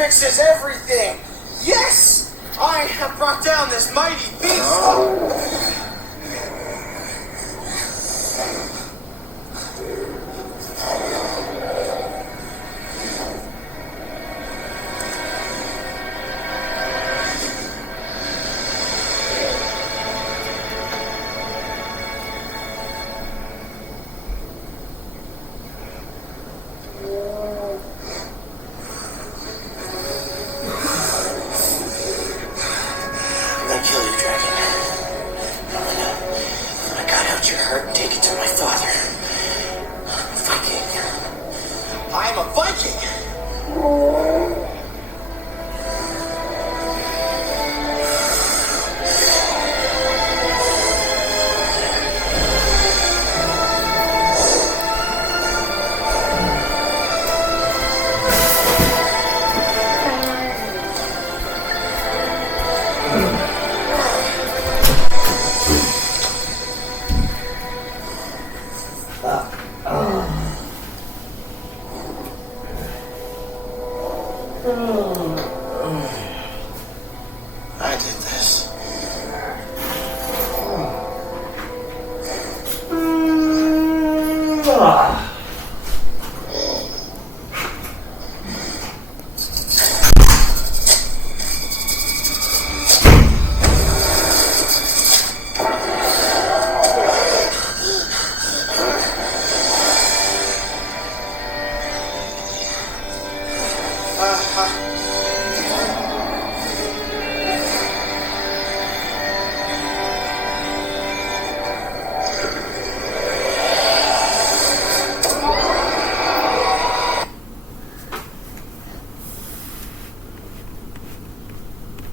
fixes everything. Yes! I have brought down this mighty beast. Kill you, dragon. I got out your heart and take it to my father. I'm a Viking. Oh.